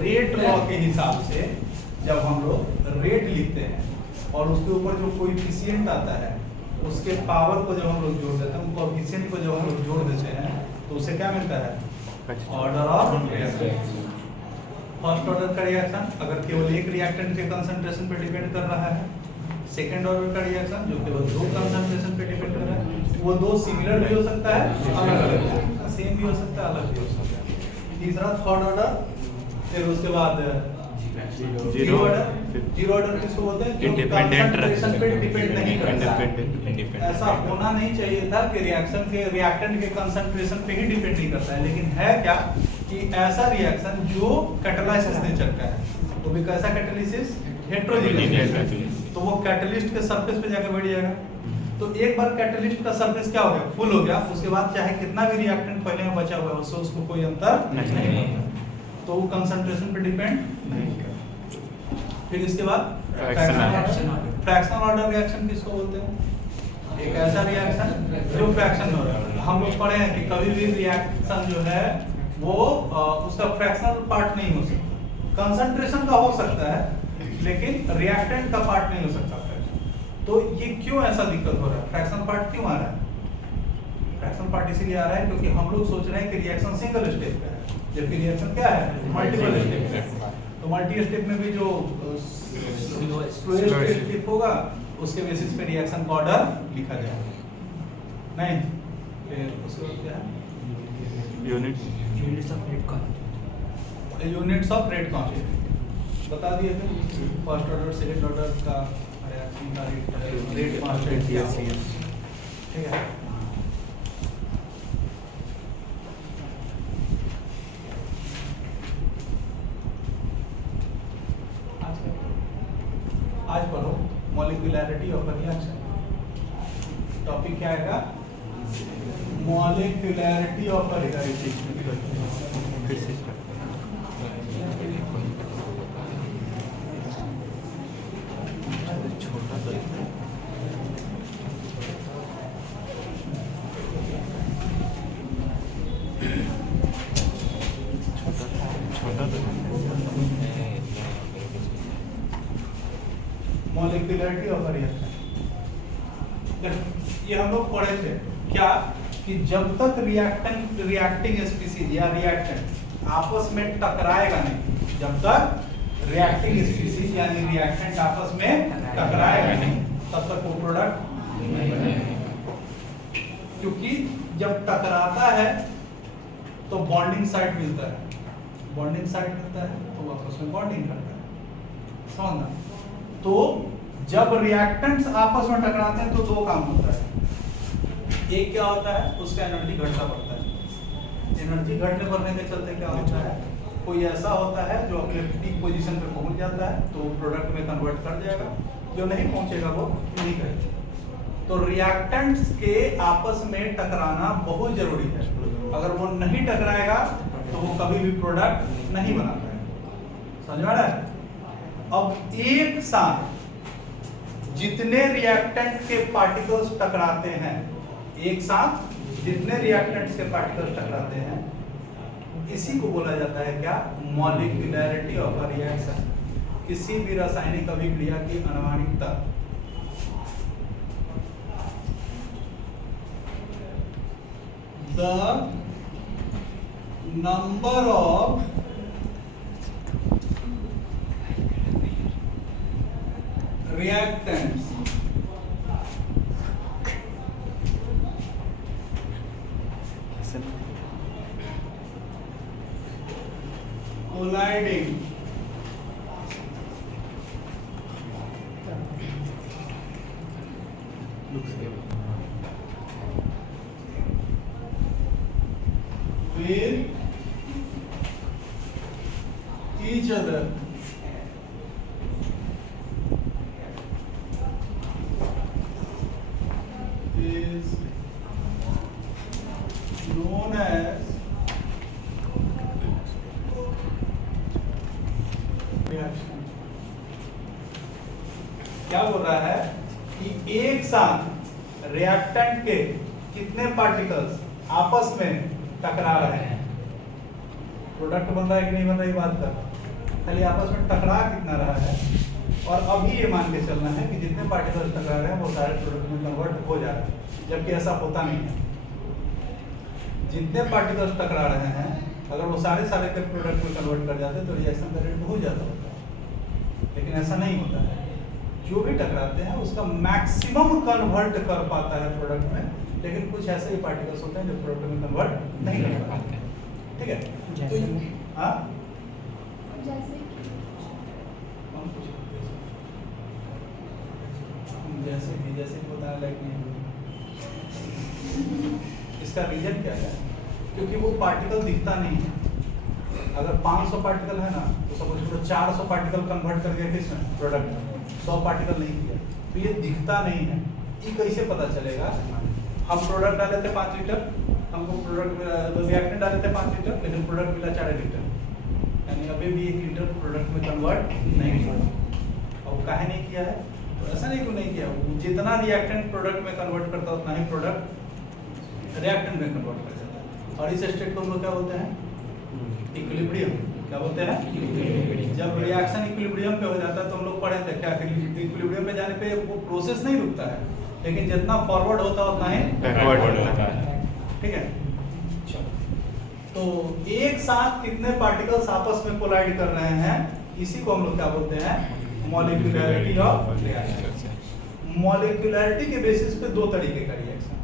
Rate law के हिसाब से जब हम लोग रेट लिखते हैं और उसके ऊपर जो कोएफिशिएंट आता है उसके पावर को जब हम लोग जोड़ देते हैं, उन कोएफिशिएंट को जब हम लोग जोड़ देते हैं तो उसे क्या मिलता है? Order of reaction. First order का रिएक्शन अगर केवल एक रिएक्टेंट के कंसंट्रेशन पे डिपेंड कर रहा है, सेकंड ऑर्डर का रिएक्शन जो केवल दो कंसंट्रेशन पे डिपेंड कर रहा है, वो दो सिमिलर भी हो सकता है, अलग अलग भी हो सकता है, सेम भी हो सकता है, अलग भी हो सकता है। तीसरा थर्ड ऑर्डर, फिर उसके बाद जीरो ऑर्डर किसको बोलते हैं? जो कंसंट्रेशन पे डिपेंड नहीं करता। ऐसा होना नहीं चाहिए था कि रिएक्टेंट के कंसंट्रेशन पे ही डिपेंड नहीं करता है, लेकिन है क्या कि ऐसा रिएक्शन जो कैटालिसिस नेचर का है, वो भी कैसा कैटालिसिस? हेटेरोजेनियस। तो वो कैटलिस्ट के सरफेस पे जाकर बैठ जाएगा। तो एक बार कैटलिस्ट का सरफेस क्या हो गया? फुल हो गया, उसके बाद चाहे कितना भी रिएक्टेंट पहले में बचा हुआ है उससे उसको कोई अंतर नहीं होता, तो वो कंसंट्रेशन पे डिपेंड नहीं करता। फिर इसके बाद फ्रैक्शनल ऑर्डर रिएक्शन किसको बोलते हैं? एक ऐसा रिएक्शन जो फ्रैक्शन हो रहा है। हम लोग पढ़े हैं कि कभी भी रिएक्शन जो है वो उसका फ्रैक्शनल पार्ट नहीं हो सकता, कंसंट्रेशन का हो सकता है लेकिन रिएक्टेंट का पार्ट नहीं हो सकता फ्रैक्शन। तो ये क्यों ऐसा दिक्कत हो रहा है? फ्रैक्शनल पार्ट क्यों आ रहा है? फ्रैक्शनल पार्ट इसीलिए आ रहा है क्योंकि हम लोग सोच रहे हैं कि रिएक्शन सिंगल स्टेप का है, जबकि रिएक्शन क्या है? मल्टीपल स्टेप है। तो मल्टी स्टेप में भी जो स्लोएस्ट स्टेप होगा उसके बेसिस पे रिएक्शन का ऑर्डर लिखा जाएगा। नहीं फिर उसके बाद क्या है? यूनिट्स ऑफ रेट कांस्टेंट बता दिए थे। फर्स्ट ऑर्डर सेकंड ऑर्डर का रिएक्शन का रेट कांस्टेंट क्या है, ठीक है। आज पढ़ो मॉलिक्यूलैरिटी ऑफ रिएक्शन। टॉपिक क्या आएगा? मॉलिक्यूलैरिटी ऑफ रिएक्शन। मॉलिक्यूलैरिटी ऑफ रिएक्शन ये हम लोग पढ़े थे क्या कि जब तक रिएक्टिंग स्पीशीज या रिएक्टेंट आपस में टकराएगा नहीं, जब तक रिएक्टिंग स्पीशीज यानी रिएक्टेंट आपस में टकराएगा नहीं तब तक वो प्रोडक्ट नहीं बनेगा। क्योंकि जब टकराता है तो बॉन्डिंग साइट मिलता है, बॉन्डिंग साइट मिलता है तो आपस में बॉन्डिंग करता है, समझना। तो जब रिएक्टेंट्स आपस में टकराते हैं तो दो काम होता है। एक क्या होता है? उसका एनर्जी घटता बढ़ता है। एनर्जी घटने बढ़ने के चलते क्या होता है? कोई ऐसा होता है जो अपने पीक पोजीशन पे पहुंच जाता है तो प्रोडक्ट में कन्वर्ट कर जाएगा, जो नहीं पहुंचेगा वो नहीं करेगा। तो रिएक्टेंट्स के आपस में टकराना बहुत जरूरी है। अगर वो नहीं टकराएगा तो वो कभी भी प्रोडक्ट नहीं बनाता है, समझ में आ रहा है? अब एक साथ जितने रिएक्टेंट के पार्टिकल्स टकराते हैं, एक साथ जितने रिएक्टेंट्स के पार्टिकल्स टकराते हैं, इसी को बोला जाता है क्या? Molecularity of a reaction. किसी भी रासायनिक अभिक्रिया की अनुमानिकता। The number of reactants colliding with each other is known as reaction। क्या बोल रहा है कि एक साथ रिएक्टेंट के कितने पार्टिकल्स आपस में टकरा रहे हैं, प्रोडक्ट बन रहा है कि नहीं बन रही बात कर। खाली आपस में टकरा कितना रहा है, और अभी ये मान के चलना है कि जितने पार्टिकल्स टकरा रहे हैं वो सारे प्रोडक्ट में कन्वर्ट हो जा रहे हैं, जबकि ऐसा होता नहीं है। जितने पार्टिकल्स टकरा रहे हैं अगर वो सारे के प्रोडक्ट में कन्वर्ट कर जाते तो रिएक्शन का रेट बहुत ज़्यादा होता है, लेकिन ऐसा नहीं होता है। जो भी टकराते हैं उसका मैक्सिमम कन्वर्ट कर पाता है प्रोडक्ट में, लेकिन कुछ ऐसे ही पार्टिकल्स होते हैं जो प्रोडक्ट में कन्वर्ट नहीं कर पाते। ठीक है, तो हाँ जैसे कि बताने लायक नहीं है। इसका रीजन क्या है? क्योंकि वो पार्टिकल दिखता नहीं है। अगर 500 पार्टिकल है ना तो सपोज करो 400 पार्टिकल कन्वर्ट कर गया किसमें, प्रोडक्ट में, 100 पार्टिकल नहीं किया, तो ये दिखता नहीं है। ये कैसे पता चलेगा? हम प्रोडक्ट डाले थे 5 लीटर, हमको प्रोडक्ट रिएक्टेंट डाले थे 5 लीटर, लेकिन प्रोडक्ट मिला 4 लीटर, यानी अभी भी 1 लीटर प्रोडक्ट में कन्वर्ट नहीं हुआ। और काहे नहीं किया है? तो ऐसा नहीं क्यों नहीं किया, जितना रिएक्टेंट प्रोडक्ट में कन्वर्ट करता है उतना ही प्रोडक्ट रिएक्टेंट में कन्वर्ट कर जाता है। और इस स्टेट को हम लोग क्या बोलते हैं? इक्विलिब्रियम। क्या बोलते हैं? जब रिएक्शन इक्विलिब्रियम पे हो जाता है तो हम लोग पढ़े थे क्या, इक्विलिब्रियम पे जाने पे वो प्रोसेस नहीं रुकता है, लेकिन जितना फॉरवर्ड होता है उतना ही बैकवर्ड होता है। ठीक है, तो एक साथ कितने पार्टिकल्स आपस में कोलाइड कर रहे हैं, इसी को हम लोग क्या बोलते हैं? मॉलिक्यूलैरिटी ऑफ रिएक्शन। मॉलिक्यूलैरिटी के बेसिस पे दो तरीके का reaction,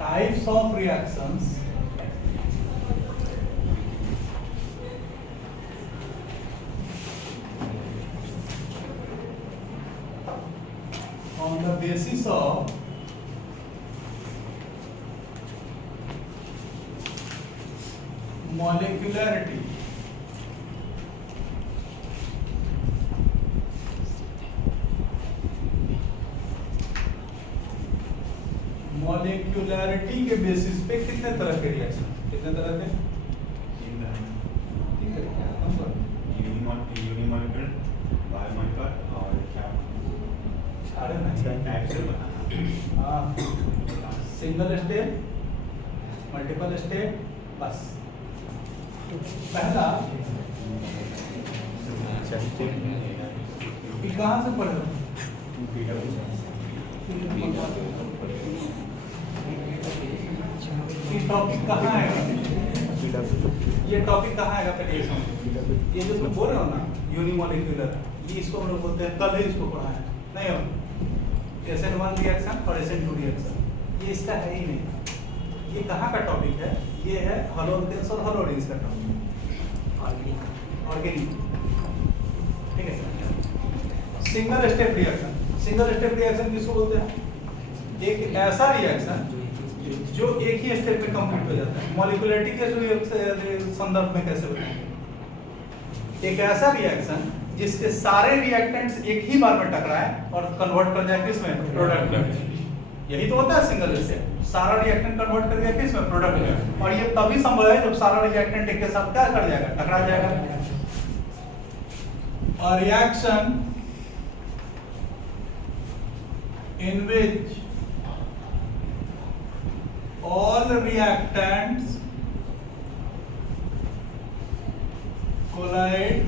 types of reactions, on the basis of molecularity. मॉलिक्यूलैरिटी के बेसिस पे कितने तरह के रिएक्शन, कितने तरह के? यूनिमॉलिक्यूलर, बायोमॉलिक्यूलर और क्या? सिंगल स्टेप, मल्टीपल स्टेप, बस। पहला कहाँ से पढ़े? टॉपिक कहाँ आएगा? ये टॉपिक कहाँ आएगा? पहले ये जो तुम बोल रहे हो ना यूनिमॉलिक्यूलर, ये इसको हम लोग बोलते हैं, कल ही इसको पढ़ा है नहीं हो? SN1 रिएक्शन और SN2 रिएक्शन, ये इसका है ही नहीं। ये कहाँ का टॉपिक है? ये है हलोकेन्स और हलोडिन्स का टॉपिक, ऑर्गेनिक। ठीक है, single step reaction. Single step reaction किसको बोलते हैं? एक ऐसा रिएक्शन जो एक ही स्टेप में कंप्लीट हो जाता है। मॉलिक्यूलरिटी के संदर्भ में कैसे बताएं? एक ऐसा रिएक्शन जिसके सारे रिएक्टेंट्स एक ही बार में टकराए और कन्वर्ट कर जाए किसमें? प्रोडक्ट में। यही तो होता है सिंगल स्टेप, सारा रिएक्टेंट कन्वर्ट कर गया किसमें? प्रोडक्ट में। और ये तभी संभव है जब सारा रिएक्टेंट एक के साथ क्या कर जाएगा? टकरा जाएगा। A reaction in which all reactants collide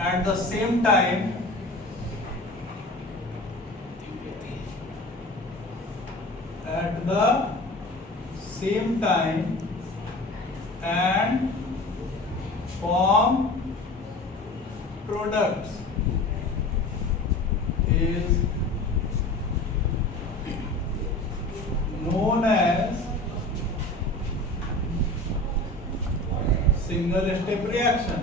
at the same time and form products is known as single step reaction।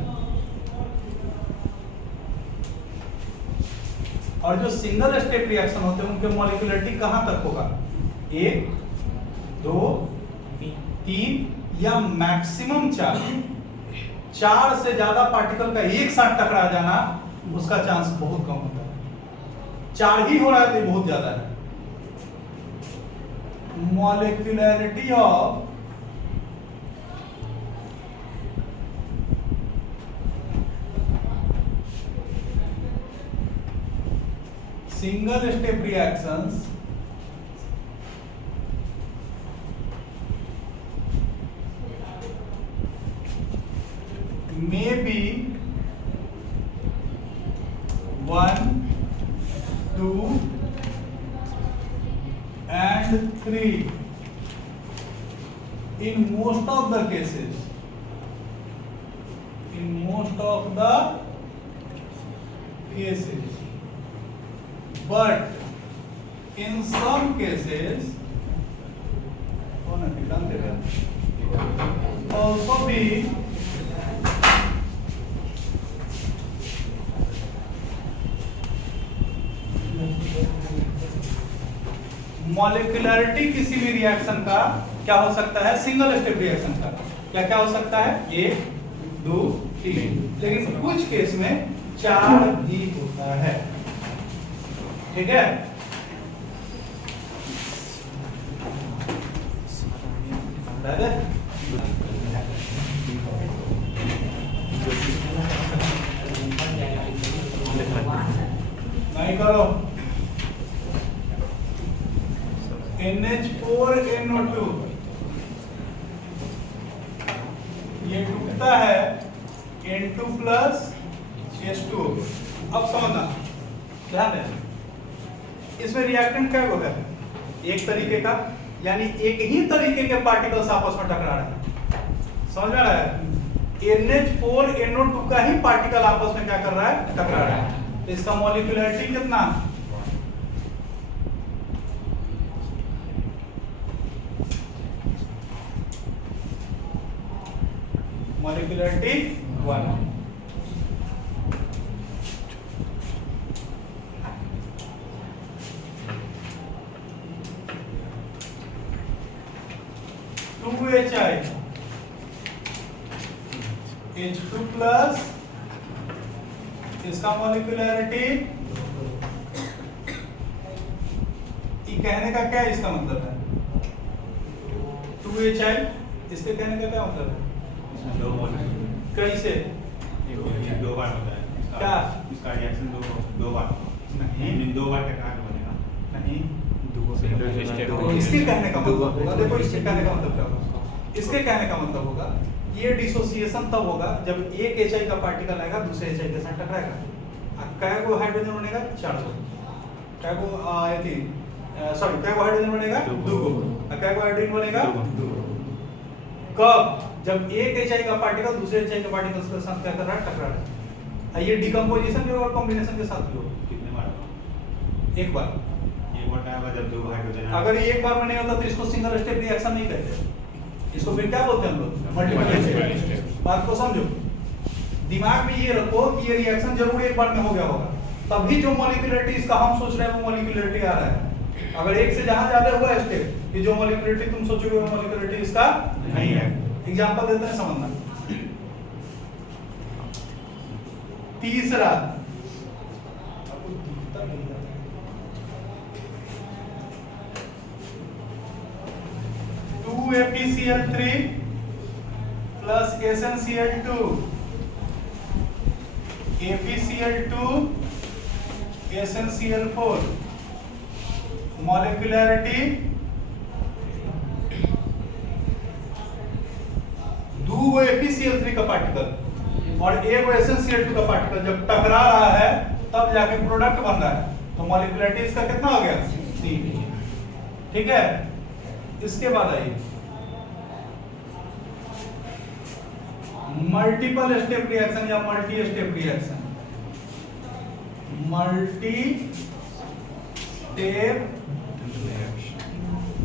और जो सिंगल स्टेप रिएक्शन होते हैं उनके मॉलिक्यूलरिटी कहां तक होगा? 1, 2, 3 या मैक्सिमम 4। 4 से ज्यादा पार्टिकल का एक साथ टकरा जाना उसका चांस बहुत कम होता है। 4 ही हो रहा है तो बहुत ज्यादा है। Molecularity of single step reactions may be 1, 2 and 3 in most of the cases. In most of the cases, but in some cases also be molecularity किसी भी रिएक्शन का क्या हो सकता है, सिंगल स्टेप रिएक्शन का क्या क्या हो सकता है, 1, 2, 3, लेकिन कुछ केस में 4 भी होता है। ठीक है, नहीं करो। NH4NO2 ये टूटता है N2 प्लस H2O। अब समझना, ध्यान देना, इसमें रिएक्टेंट क्या होगा, एक तरीके का, यानी एक ही तरीके के पार्टिकल्स आपस में टकरा रहे हैं। समझ में आ रहा है? NH4NO2 का ही पार्टिकल आपस में क्या कर रहा है, टकरा रहा है। तो इसका मॉलिक्यूलरिटी कितना, मॉलिक्यूलरिटी 1। HI H2 प्लस, इसका मॉलिक्यूलरिटी, कहने का क्या इसका मतलब है, 2HI, इसके कहने का क्या मतलब है, कैसे, दो बार होता है क्या, इसका रिएक्शन दो बार नहीं, 2 बार टकराने बनेगा नहीं, इसके कहने का मतलब होगा, देखो इसके कहने का मतलब क्या होगा, इसके कहने का मतलब होगा ये डिसोसिएशन तब होगा जब एक HI का पार्टिकल आएगा दूसरे HI के साथ टकराएगा। कै गो हाइड्रोजन बनेगा, 4 गो, कै गो सॉरी कै गो हाइड्रोजन बनेगा, 2 गो, कै गो हाइड्रोजन बनेगा, 2 गो। कब, जब एक HI का पार्टिकल दूसरे HI के पार्टिकल के साथ क्या कर रहा है, टकरा रहा है। ये डिकम्पोजिशन भी होगा, कॉम्बिनेशन के साथ भी होगा। कितने बार, एक बार जब 2 हाइड्रोजन, अगर एक बार में नहीं होता तो इसको सिंगल स्टेप रिएक्शन नहीं कहते, इसको फिर क्या बोलते हैं हम लोग, मल्टीपल स्टेप। बात को समझो, दिमाग में ये रखो कि ये रिएक्शन जरूर एक बार में हो गया होगा, तभी जो मॉलिक्यूलरिटी इसका हम सोच रहे हैं वो मॉलिक्यूलरिटी आ रहा है। अगर एक से जहां ज्यादा हुआ स्टेप, ये जो मॉलिक्यूलरिटी तुम सोचोगे वो मॉलिक्यूलरिटी इसका नहीं है। एग्जांपल देते हैं, समझना। तीसरा 2FeCl3 plus SnCl2, AbCl2, SnCl4, molecularity, दो FeCl3 का पार्टिकल और एक SnCl2 का पार्टिकल जब टकरा रहा है तब जाके प्रोडक्ट बन रहा है, तो मॉलिक्यूलरिटी इसका कितना हो गया, 3। ठीक है, इसके बाद आइए मल्टीपल स्टेप रिएक्शन या multi step reaction. Multi step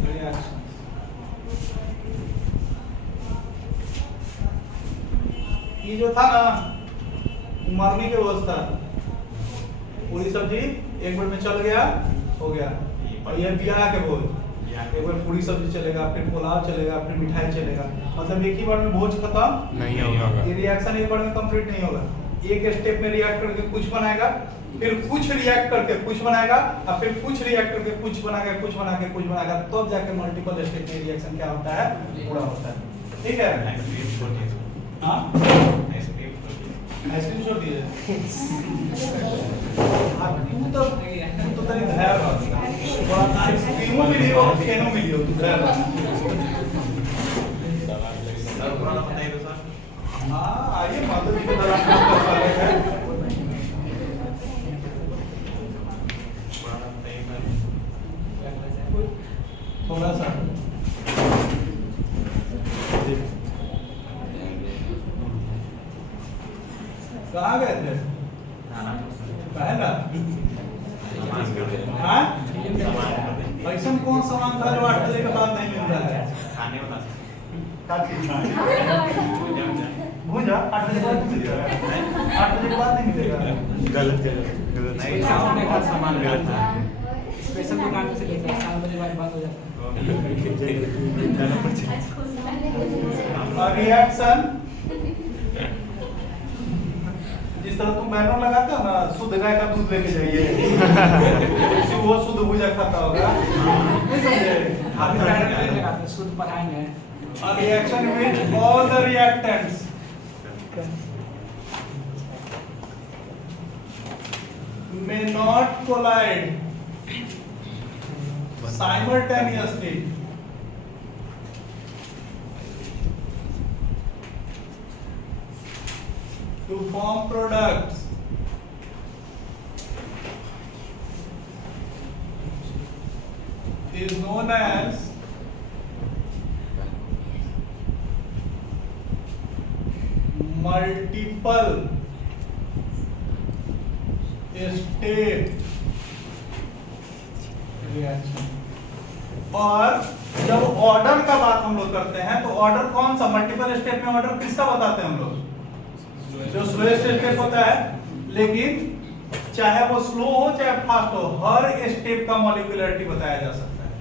reaction ये जो था ना, मरने की अवस्था, पूरी सब्जी एक बार में चल गया, हो गया, और ये ब्याह के भोज, एक बार पूरी सब्जी चलेगा, फिर पुलाव चलेगा, फिर मिठाई चलेगा, मतलब एक ही बार में भोज खत्म नहीं होगा। ये रिएक्शन एक बार में कंप्लीट नहीं होगा, एक स्टेप में रिएक्ट करके कुछ बनाएगा, फिर कुछ रिएक्ट करके कुछ बनाएगा, और फिर कुछ रिएक्ट करके कुछ बनाएगा, कुछ बना के कुछ बनाएगा, तब तो जाके मल्टीपल स्टेप में रिएक्शन क्या होता है, पूरा होता है। ठीक है, हाँ आइसक्रीम छोड़ दिए, तू तो तेरी धैर्य आइसक्रीमों में लियो, खेलों में लियो, तू धैर्य। हाँ आइए, कहाँ गए थे? पहला हाँ? ऐसा कौन सामान था जो 8 बजे के बाद नहीं मिल रहा है? खाने वाला भूजा 8 बजे के बाद नहीं मिलेगा। 8 बजे के बाद नहीं मिलेगा। गलत नहीं, सामान गलत है। स्पेशल दुकान से लेते हैं 7 बजे बाद बंद हो जाता और रिएक्शन जिस तरह तुम बैनर लगाते हो ना, शुद्ध गाय का दूध लेके जाइए वो शुद्ध भूजा खाता होगा, नहीं समझे? है। शुद्ध पढ़ाएंगे। A reaction in which all the reactants may not collide simultaneously to form products is known as multiple step reaction। और जब ऑर्डर का बात हम लोग करते हैं तो ऑर्डर कौन सा मल्टीपल स्टेप में ऑर्डर किसका बताते हैं हम लोग? जो स्लोएस्ट स्टेप होता है, लेकिन चाहे वो स्लो हो चाहे फास्ट हो, हर स्टेप का मॉलिक्यूलरिटी बताया जा सकता है।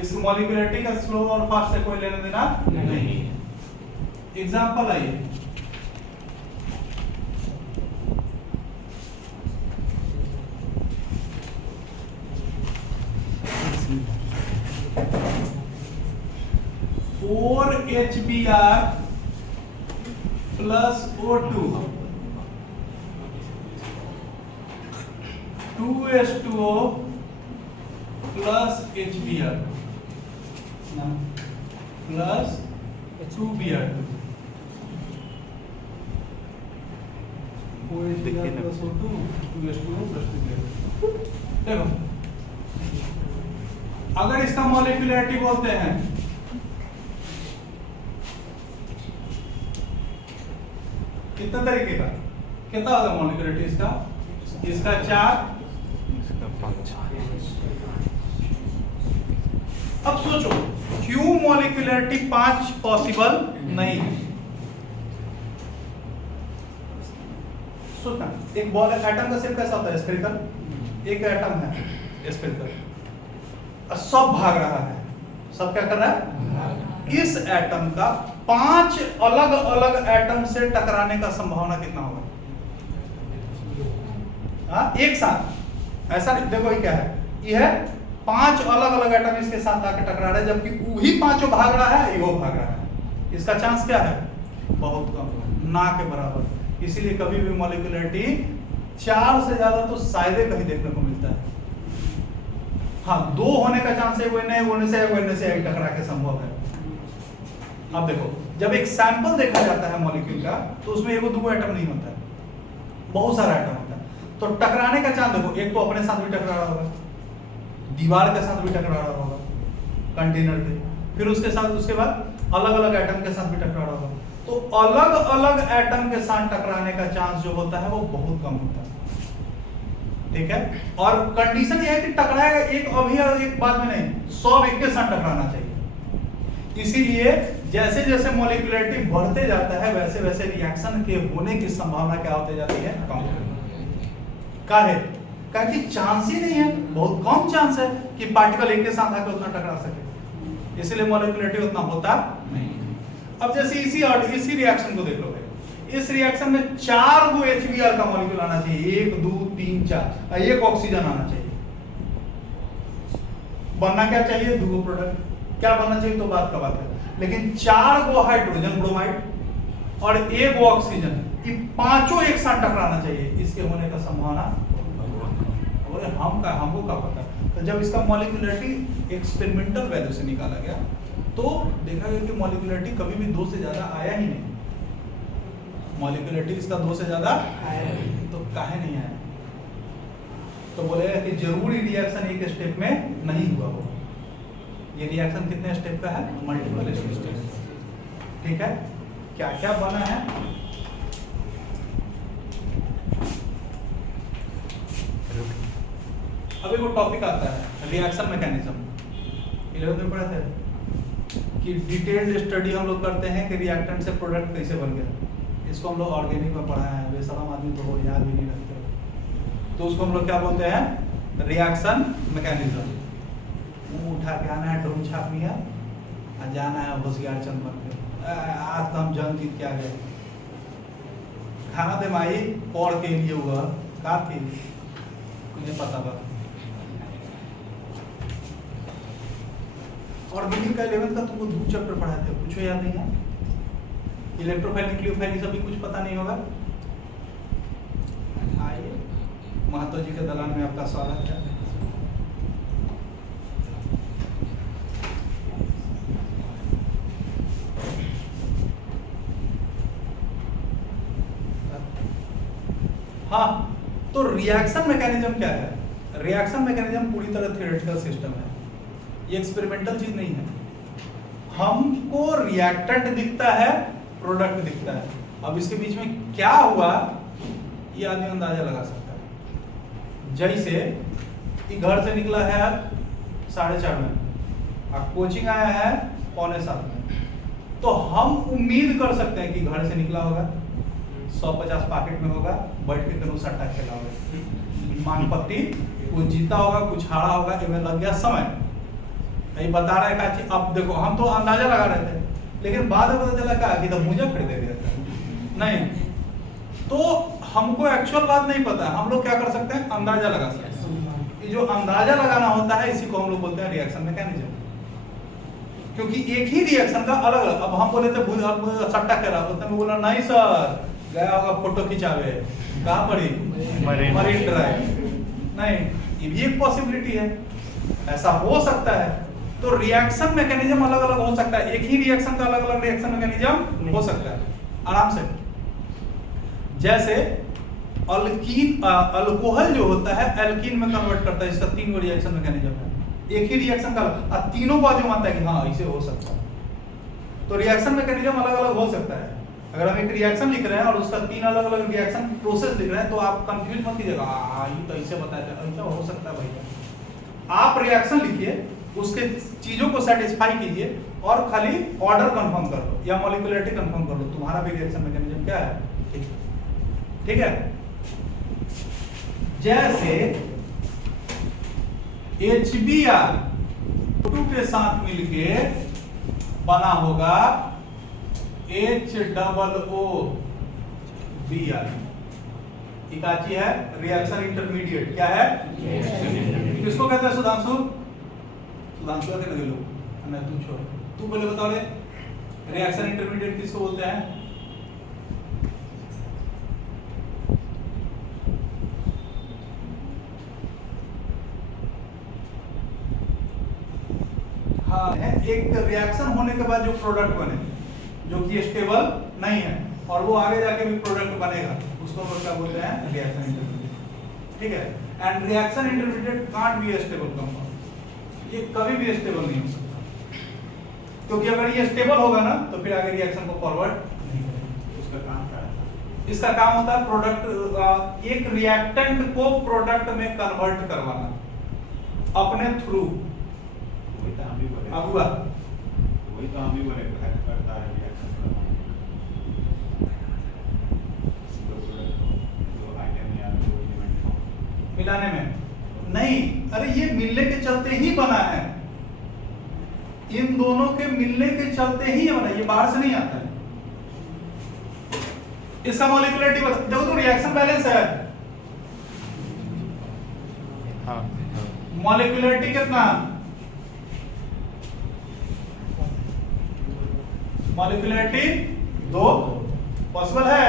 इस मॉलिक्यूलरिटी का स्लो और फास्ट से कोई लेना देना नहीं। एग्जांपल आइए, HBr plus O2 2H2O plus HBr plus 2Br2 4HBr plus O2 2H2O plus 2Br2। देखो, अगर इसका मॉलिक्यूलरिटी बोलते हैं कितना तरीके का, कितना होगा मॉलिक्यूलरिटी इसका? इसका 4, इसका 5। अब सोचो क्यों मॉलिक्यूलरिटी 5 पॉसिबल नहीं है? सोचना, एक बॉल एटम का शेप कैसा होता है? स्फेरिकल। एक एटम है स्फेरिकल, सब भाग रहा है, सब क्या कर रहा है? इस एटम का 5 अलग अलग एटम से टकराने का संभावना कितना होगा? एक साथ ऐसा देखो, ये क्या है? ये है 5 अलग अलग एटम इसके साथ आके टकरा रहे हैं, जबकि वही 5 भाग रहा है, ये वो भाग रहा है। इसका चांस क्या है? बहुत कम, ना के बराबर। इसीलिए कभी भी मॉलिक्यूलरिटी 4 से ज्यादा तो शायद कहीं देखने को मिलता है। हाँ, 2 होने का चांस है, वो नहीं होने से टकरा के संभव है। अब देखो, जब एक सैंपल देखा जाता है मॉलिक्यूल का, तो उसमें एगो 2 एटम नहीं होता है, बहुत सारा एटम होता है। तो टकराने का चांस देखो, एक तो अपने साथ भी टकरा रहा होगा, दीवार के साथ भी टकरा रहा होगा, कंटेनर के, फिर उसके साथ उसके बाद अलग अलग एटम के साथ भी टकरा रहा होगा। तो अलग अलग एटम के साथ टकराने का चांस जो होता है वो बहुत कम होता है। ठीक है, और कंडीशन ये है कि टकराएगा एक अभी और एक बाद में नहीं, सब एक के साथ टकराना चाहिए। इसीलिए जैसे जैसे मॉलिक्यूलरिटी बढ़ते जाता है, वैसे वैसे रिएक्शन के होने की संभावना क्या होती जाती है? कम। काहे? कि चांस ही नहीं है, बहुत कम चांस है कि पार्टिकल एक के साथ आकर उतना टकरा सके, इसलिए मॉलिक्यूलरिटी उतना होता नहीं। अब जैसे इसी रिएक्शन को देख लो, इस रिएक्शन में 4 गो HBr का मॉलिक्यूल आना चाहिए, 1 2 3 4, एक ऑक्सीजन आना चाहिए। बनना क्या चाहिए? 2 गो प्रोडक्ट। क्या बनना चाहिए तो बात का बात है, लेकिन 4 गो हाइड्रोजन ब्रोमाइड और 1 गो ऑक्सीजन, ये पांचों एक साथ टकराना चाहिए। इसके होने का संभावना हमको क्या पता? तो जब इसका मॉलिक्यूलरिटी एक्सपेरिमेंटल वैल्यू से निकाला गया तो देखा गया कि मॉलिक्यूलरिटी कभी भी 2 से ज्यादा आया ही नहीं। मॉलिक्यूलरिटी इसका 2 से ज्यादा आया नहीं, तो काहे नहीं आया? तो बोलेगा कि जरूरी रिएक्शन एक स्टेप में नहीं हुआ होगा। ये रिएक्शन कितने स्टेप का है? Multiple step. ठीक है, क्या क्या बना है? अब एक टॉपिक आता है रिएक्शन मैकेनिज्म, 11th में पढ़ा था कि डिटेल्ड स्टडी हम लोग करते हैं कि रिएक्टेंट से प्रोडक्ट कैसे बन गया। इसको हम लोग ऑर्गेनिक में पढ़ा है, बेशरम आदमी तो वो याद भी नहीं रखते। तो उसको हम लोग क्या बोलते हैं, रिएक्शन मैकेनिज्म। मुंह उठा के आना है ड्रोन छाप लिया और जाना है होशियार चंद बन के, आज तो हम जंग जीत के आ गए। खाना दे माई पौड़ के लिए हुआ का थी मुझे पता बा। ऑर्गेनिक का 11th का तुमको 2 चैप्टर पढ़ाए थे, कुछ याद नहीं है? इलेक्ट्रोफाइल न्यूक्लियोफाइल ये सब भी कुछ पता नहीं होगा। आइए महतो जी के दलान में आपका स्वागत है। हाँ, तो रिएक्शन मैकेनिज्म क्या है? रिएक्शन मैकेनिज्म पूरी तरह थ्योरेटिकल सिस्टम है, ये एक्सपेरिमेंटल चीज नहीं है। हमको रिएक्टेंट दिखता है, प्रोडक्ट दिखता है। अब इसके बीच में क्या हुआ ये आदमी अंदाजा लगा सकता है। जैसे कि घर से निकला है 4:30 में, अब कोचिंग आया है 6:45 में, तो हम उम्मीद कर सकते हैं कि घर से निकला होगा, 150 पॉकेट में होगा, बैठ के कहीं सट्टा खेला होगा, मांग पत्ती कुछ जीता होगा, कुछ हारा होगा, इनमें लग गया समय। ये बता रहा है का चीज। अब देखो हम तो अंदाजा लगा रहे थे, लेकिन बाद में पता चला का कि तो मुझे खरीदे गया था नहीं, तो हमको एक्चुअल बात नहीं पता। हम लोग क्या कर सकते हैं, अंदाजा लगा सकते हैं। ये जो अंदाजा लगाना होता है इसी को हम लोग बोलते हैं रिएक्शन मैकेनिज्म। क्योंकि एक ही रिएक्शन का अलग अलग, अब हम बोले थे सट्टा खेला, उसने बोला नहीं सर गया होगा फोटो खिंचावे, कहाँ पड़ी मरीन ड्राइव। नहीं, ये भी एक पॉसिबिलिटी है, ऐसा हो सकता है। तो रिएक्शन मैकेनिज्म अलग अलग हो सकता है, एक ही रिएक्शन का अलग अलग रिएक्शन मैकेनिज्म हो सकता है आराम से। जैसे अल्कीन अल्कोहल जो होता है एल्कीन में कन्वर्ट करता है, इसका 3 गो रिएक्शन मैकेनिज्म है, एक ही रिएक्शन का, और तीनों को जो मानता है कि हाँ ऐसे हो सकता है। तो रिएक्शन मैकेनिज्म अलग अलग हो सकता है। अगर हम एक रिएक्शन लिख रहे हैं और उसका 3 अलग अलग रिएक्शन प्रोसेस लिख रहे हैं तो आप कंफ्यूज मत कीजिएगा, ये तो ऐसे बताया था, ऐसा हो सकता है भैया। आप रिएक्शन लिखिए, उसके चीजों को सेटिस्फाई कीजिए और खाली ऑर्डर कंफर्म कर लो या मॉलिक्यूलरिटी कंफर्म कर लो, तुम्हारा भी रिएक्शन मैकेनिज्म क्या है, ठीक है। जैसे HBr2 के साथ मिलके बना होगा HOOBr, इकाची है रिएक्शन इंटरमीडिएट, क्या है किसको कहते हैं सुधांशु? सुधांशु कहते हैं लोग, मैं तू छोड़, तू बोले बताओ रे रिएक्शन इंटरमीडिएट किसको बोलते हैं? हाँ, एक रिएक्शन होने के बाद जो प्रोडक्ट बने जो कि स्टेबल नहीं है और वो आगे जाके भी प्रोडक्ट बनेगा, उसको हम क्या बोलते हैं, रिएक्शन इंटरमीडिएट, ठीक है। And reaction intermediate can't be stable compound, ये कभी भी स्टेबल नहीं हो सकता, क्योंकि अगर ये स्टेबल होगा ना तो फिर आगे रिएक्शन को फॉरवर्ड नहीं करेगा। उसका काम क्या है? इसका काम होता है प्रोडक्ट, एक रिएक्टेंट को प्रोडक्ट में कन्वर्ट करवाना अपने थ्रू। वही तो हम भी बोले, अगुआ वही तो हम भी बोले करता है रिएक्शन जो आइटम या जो एलिमेंट को मिलाने में नहीं, अरे ये मिलने के चलते ही बना है, इन दोनों के मिलने के चलते ही बना, ये बाहर से नहीं आता है। इसका मॉलिक्यूलरिटी देखो तो रिएक्शन बैलेंस है, हाँ मॉलिक्यूलरिटी कितना, मॉलिक्यूलरिटी 2 पॉसिबल है?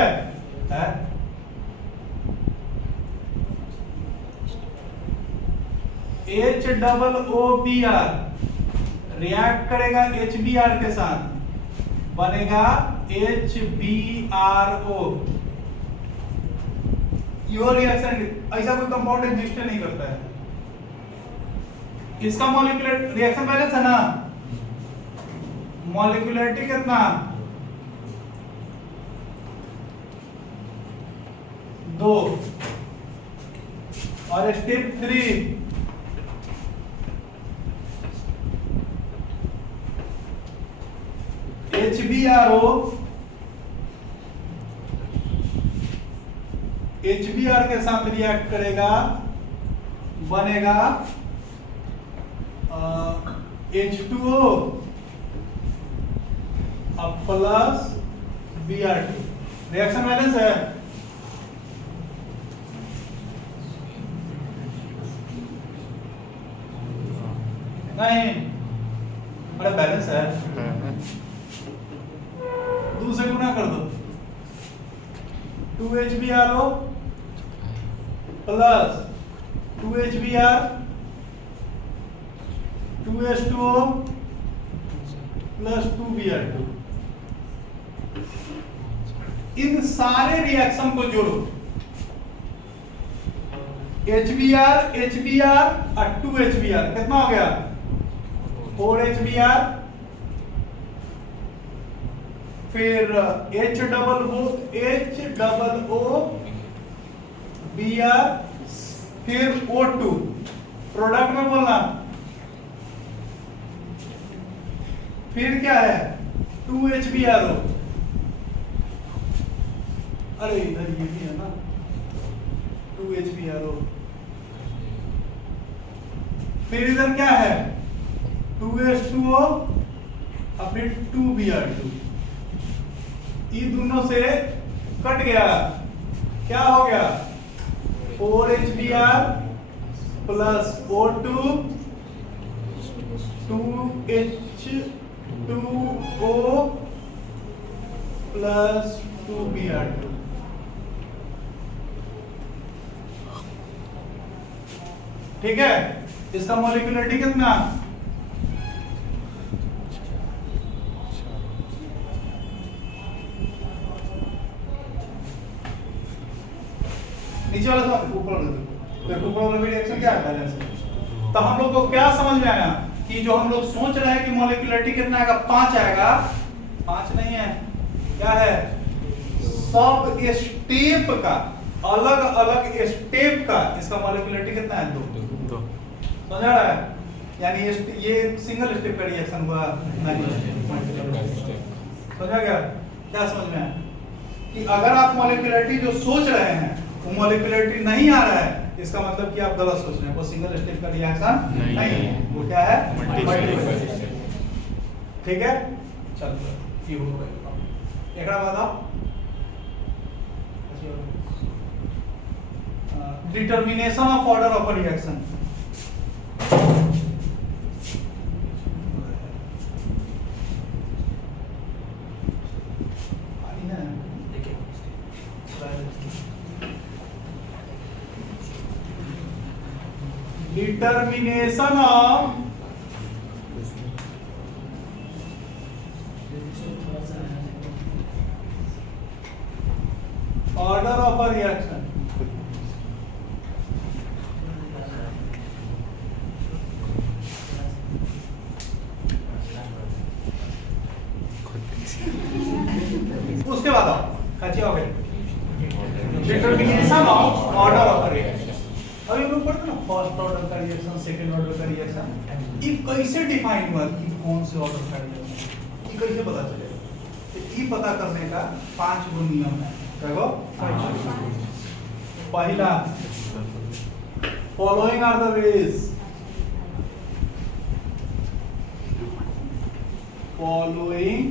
HOOBr रिएक्ट करेगा HBr के साथ, बनेगा HBrO। यो रिएक्शन, ऐसा कोई कंपाउंड एग्जिस्ट नहीं करता है। इसका मॉलिक्यूलर रिएक्शन बैलेंस है ना, मॉलिक्यूलरिटी कितना, 2, और स्टेप 3 HBr के साथ रिएक्ट करेगा, बनेगा H2O अब प्लस Br2। रिएक्शन बैलेंस है, नहीं बड़ा बैलेंस है, 2 से गुना कर दो, 2HBrO plus 2HBr 2H2O plus 2Br2। इन सारे रिएक्शन को जोड़ो, HBr और 2HBr कितना हो गया, 4HBr, फिर H डबल O Br, फिर O2, प्रोडक्ट में बोलना, फिर क्या है 2HBrO, अरे इधर ये भी है ना 2HBrO, फिर इधर क्या है 2H2O और फिर 2Br2। ये दोनों से कट गया, क्या हो गया 4HBr plus O2 2H2O plus 2Br2। ठीक है, इसका मॉलिक्यूलरिटी कितना, नीचे वाला सब ऊपर वाला रिएक्शन क्या है, बैलेंस है। तो हम लोग को क्या समझ में आया कि जो हम लोग सोच रहे हैं कि मॉलिक्यूलरिटी कितना आएगा, 5 आएगा, 5 नहीं है, क्या है, सब स्टेप का, अलग अलग स्टेप का इसका मॉलिक्यूलरिटी कितना है, 2। समझ आ रहा है, यानी ये सिंगल स्टेप का रिएक्शन हुआ, समझ आ गया, क्या समझ में आया कि अगर आप मॉलिक्यूलरिटी जो सोच रहे हैं वो मॉलिक्यूलरिटी नहीं आ रहा है, इसका मतलब कि आप गलत सोच रहे हैं, वो सिंगल स्टेप का रिएक्शन नहीं है, वो क्या है, मल्टीपल स्टेप। ठीक है, चलो ये हो गया। एकड़ा बाद आप determination of order of a reaction. Determination of order of a reaction. उसके बाद आओ, अच्छी हो गई determination of order of a reaction. अभी हम लोग पढ़ते ना फर्स्ट ऑर्डर का रिएक्शन, सेकंड ऑर्डर का रिएक्शन, ये कैसे डिफाइन हुआ कि कौन से ऑर्डर का रिएक्शन, ये कैसे पता चलेगा, तो ये पता करने का 5 गो नियम है। देखो, पहला, following are the ways, following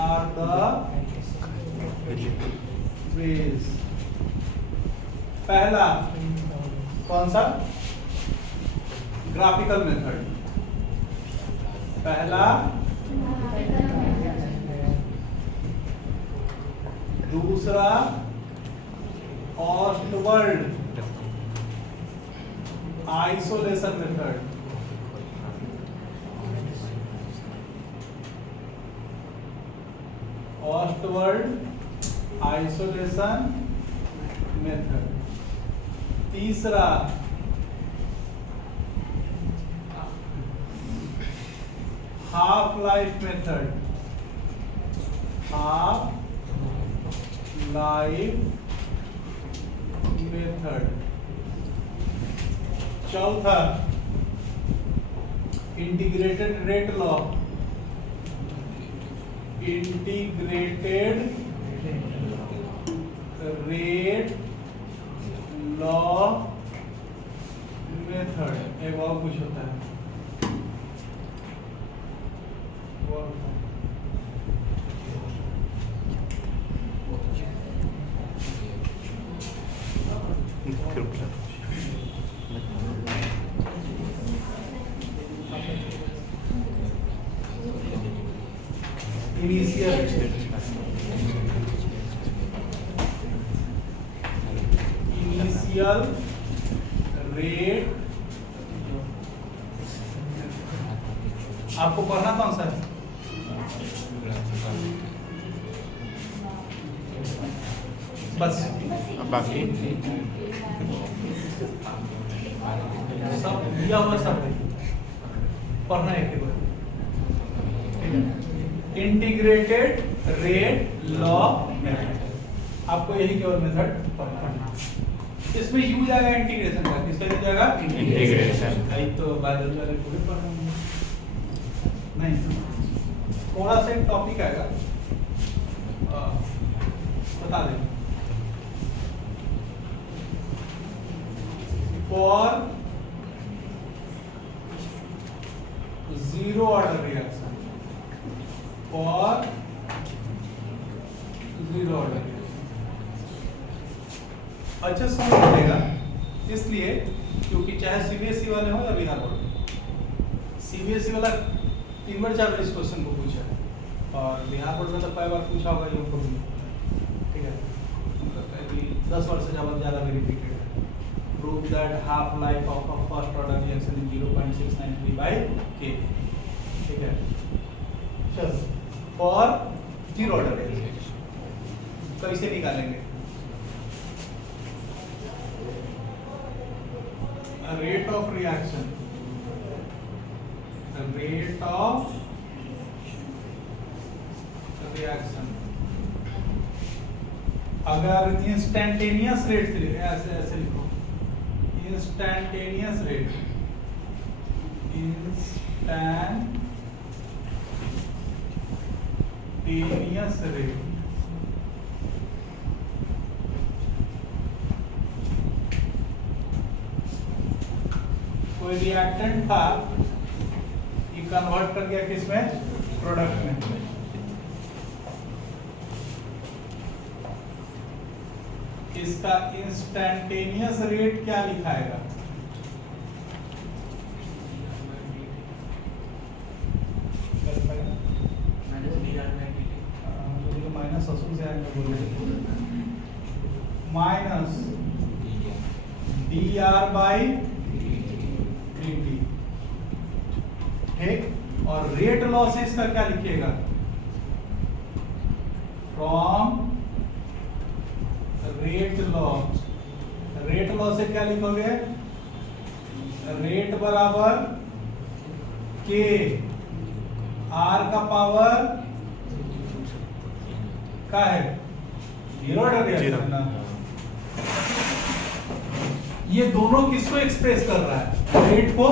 are the ways. पहला कौन सा, ग्राफिकल मेथड, पहला, दूसरा Ostwald isolation method, Ostwald isolation method, तीसरा half life method, half life method, चौथा integrated rate law, integrated rate law method. एक और कुछ होता है, इनिशियल रेट। आपको पढ़ना कौन सा है? बस बाकी सब दिया हुआ सब पढ़ना है केवल। इंटीग्रेटेड रेट लॉ मेथड, आपको यही केवल मेथड पढ़ना। इसमें यूज आएगा इंटीग्रेशन का। किसका यूज आएगा? इंटीग्रेशन। अभी तो बादल वाले पूरे पढ़ रहे हैं। नहीं, थोड़ा सा एक टॉपिक आएगा, बता दें। For zero order reaction, for zero order reaction अच्छे समझ मिलेगा, इसलिए क्योंकि चाहे सीबीएसई वाले हो या बिहार बोर्ड, सीबीएसई वाला 3 बार 4 बार इस क्वेश्चन को पूछा है, और बिहार बोर्ड में तो कई बार पूछा होगा ये उनको भी। ठीक है, 10 बार से ज़्यादा वेरिफिकेड है। Prove that half life of a first order reaction is 0.693 by k। ठीक है, चलो फॉर जीरो ऑर्डर रिएक्शन कैसे निकालेंगे? Rate of reaction, rate of reaction अगर इंस्टैंटेनियस रेट से लिखे, ऐसे लिखो, इंस्टैंटेनियस रेट, इंस्टैंटेनियस रेट कोई रिएक्टेंट था, ये कन्वर्ट कर गया किसमें? प्रोडक्ट में। इसका इंस्टैंटेनियस रेट क्या लिखाएगा? माइनस असूल से आएगा, minus D R by dt। ठीक, और रेट लॉसेस का क्या लिखिएगा? From rate laws. Rate laws से क्या लिखोगे? रेट बराबर के आर का पावर क्या है? जीरो। ये दोनों किसको एक्सप्रेस कर रहा है? रेट को।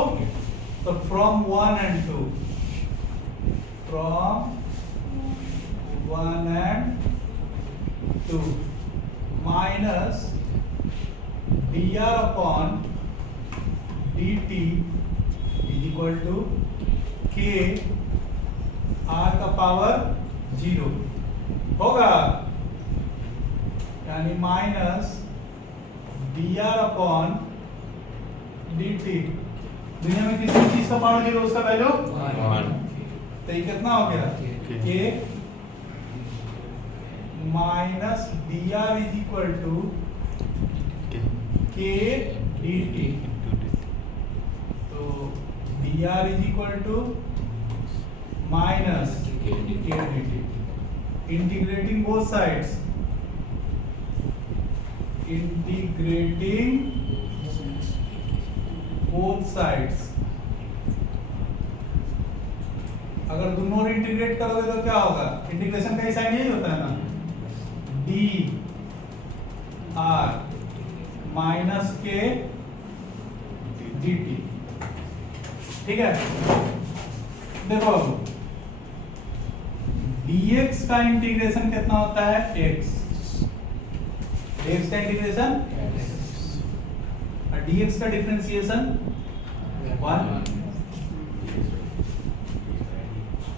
तो from 1 and 2, from 1 and 2 minus dr upon dt is equal to k r का पावर 0 होगा, यानी माइनस dr अपॉन dt। दुनिया में किसी चीज का पावर 0 उसका वैल्यू 1। तो ये कितना हो गया? k minus dr is equal to k dt। तो dr is equal to minus k dt। Integrating both sides, integrating both sides. अगर दोनों और इंटीग्रेट करोगे तो क्या होगा? इंटीग्रेशन का साइन यही होता है ना, डी आर माइनस के डी टी। ठीक है, देखो अब dx का इंटीग्रेशन कितना होता है x, dx का इंटीग्रेशन और dx का डिफरेंशिएशन 1,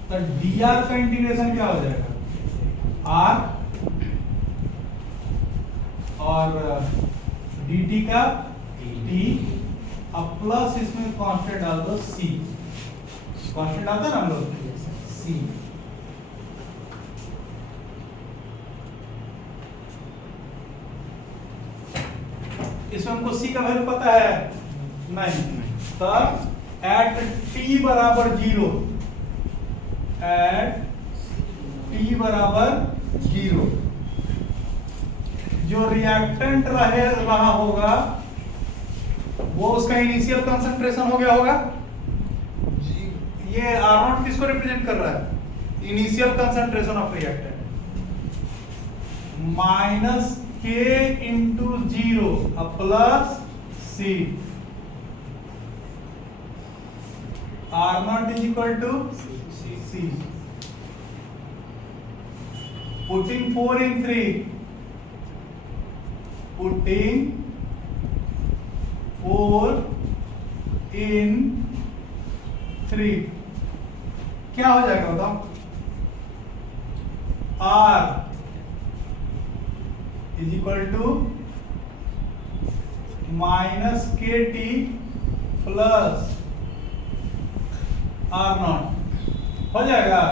तो dr का इंटीग्रेशन क्या हो जाएगा r और dt का t, अब प्लस इसमें कांस्टेंट डाल दो c, कांस्टेंट डालते हैं ना हम लोग c, इसमें हमको c का वैल्यू पता है नहीं, तब एट t बराबर 0, एट t बराबर 0 जो रिएक्टेंट रहा होगा वो उसका इनिशियल कंसंट्रेशन हो गया होगा। ये R0 किसको रिप्रेजेंट कर रहा है? Initial concentration of reactant minus k into 0 plus c, R0 is equal to c, putting 4 in 3, putting 4 in 3 क्या हो जाएगा बताओ? R is equal to minus KT plus R0 हो जाएगा।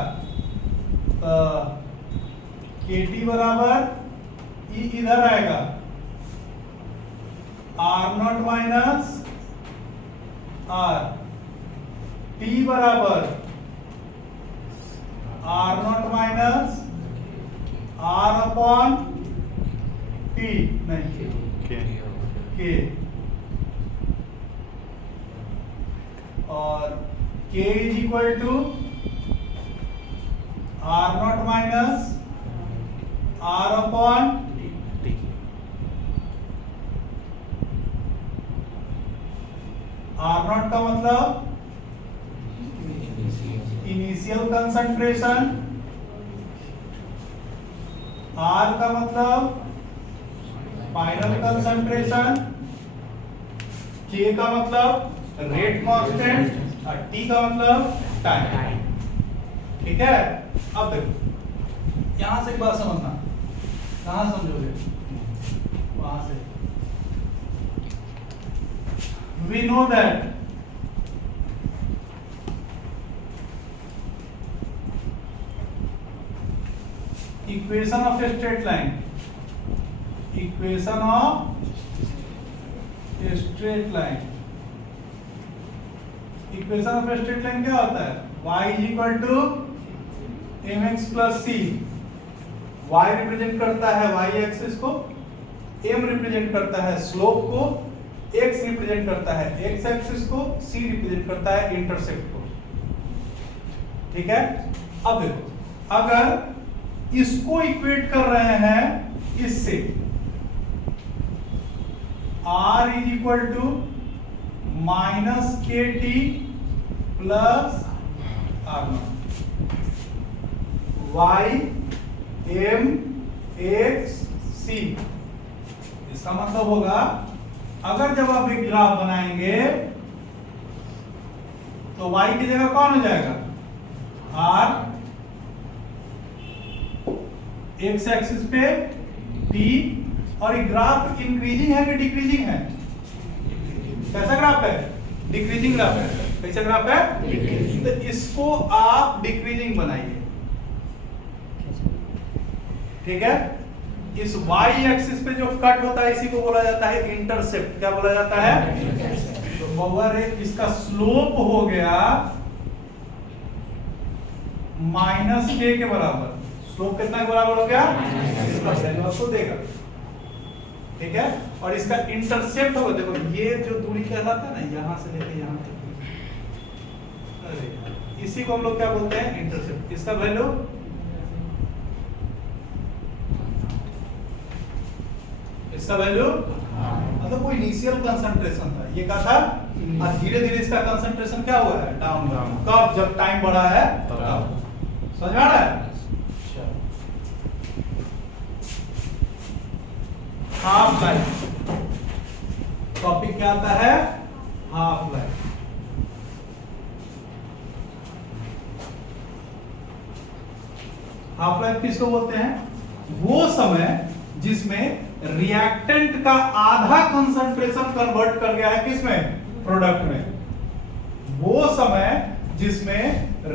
तो KT बराबर इधर आएगा R0 माइनस R, T बराबर R0 minus R upon T, नहीं K, और K is equal to R0 minus R upon R0 का मतलब इनिशियल कंसंट्रेशन, R का मतलब फाइनल कंसंट्रेशन, K का मतलब रेट कांस्टेंट और T का मतलब टाइम। ठीक है, अब देखो यहां से एक बात समझना, कहां समझोगे? वहां से we know that equation of a straight line, equation of a straight line, equation of a straight line क्या होता है? y is equal to mx plus c, y represent करता है y एक्सिस को, m रिप्रेजेंट करता है slope को, x represent करता है x एक्सिस को, c रिप्रेजेंट करता है इंटरसेप्ट को। ठीक है, अब देखो अगर इसको इक्वेट कर रहे हैं इससे, r is equal to minus K T plus R0, y m x c, इसका मतलब होगा अगर जब आप एक ग्राफ बनाएंगे तो y की जगह कौन हो जाएगा? r, x एक्सिस पे t, और ये ग्राफ इंक्रीजिंग है कि डिक्रीजिंग है? कैसा ग्राफ है? डिक्रीजिंग ग्राफ है। कैसा ग्राफ है? तो इसको आप डिक्रीजिंग बनाइए। ठीक है, इस y एक्सिस पे जो कट होता है इसी को बोला जाता है इंटरसेप्ट। क्या बोला जाता है? तो बवर इसका स्लोप हो गया माइनस के बराबर। स्लोप कितना के बराबर हो गया? इसका वैल्यू आपको देगा। ठीक है, और इसका इंटरसेप्ट होगा, देखो ये जो दूरी कहलाता है ना, यहां से लेके यहां तक, इसी को हम लोग क्या बोलते हैं? इंटरसेप्ट। इसका वैल्यू मतलब कोई इनिशियल कंसंट्रेशन था, ये क्या था? और धीरे धीरे इसका कंसंट्रेशन क्या हुआ है? डाउन। कब? जब टाइम बढ़ा है तब। समझ आ रहा है? Half life. टॉपिक क्या आता है? Half life. हाफ लाइफ किसको बोलते हैं? वो समय जिसमें रिएक्टेंट का आधा कंसंट्रेशन कन्वर्ट कर गया है किसमें? प्रोडक्ट में। वो समय जिसमें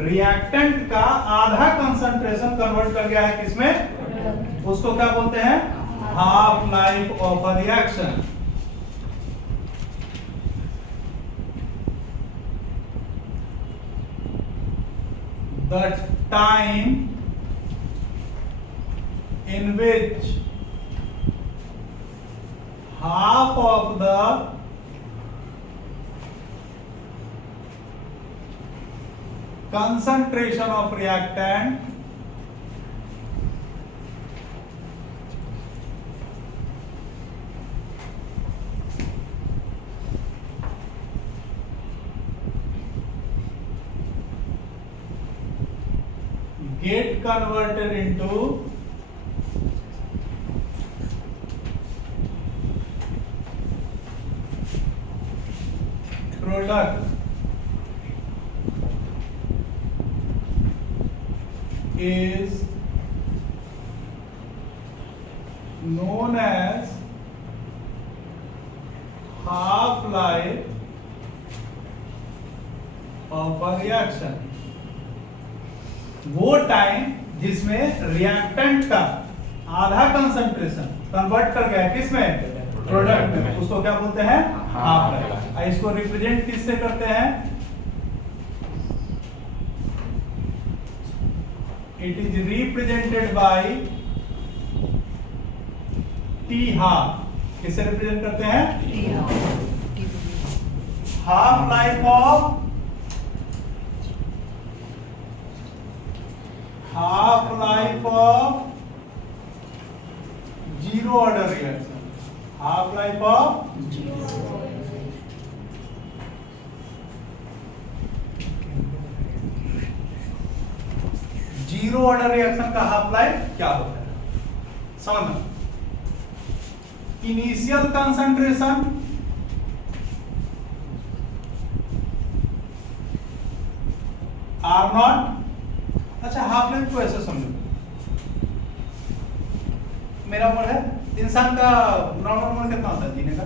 रिएक्टेंट का आधा कंसंट्रेशन कन्वर्ट कर गया है किसमें? उसको क्या बोलते हैं? Half life of a reaction. The time in which half of the concentration of reactant get converted into product is known as half-life of a reaction। वो टाइम जिसमें रिएक्टेंट का आधा कंसंट्रेशन कन्वर्ट कर गया किसमें? प्रोडक्ट में, उसको क्या बोलते हैं? Half life. इसको रिप्रेजेंट किससे करते हैं? It is represented by T half. किससे रिप्रेजेंट करते हैं? Half life of zero order reaction. Half life of zero order reaction का हाफ लाइफ क्या होता है? समझना। Initial concentration R naught. अच्छा, हाफ लाइफ को ऐसे समझो, मेरा उम्र है, इंसान का नॉर्मल उम्र कितना होता है जीने का?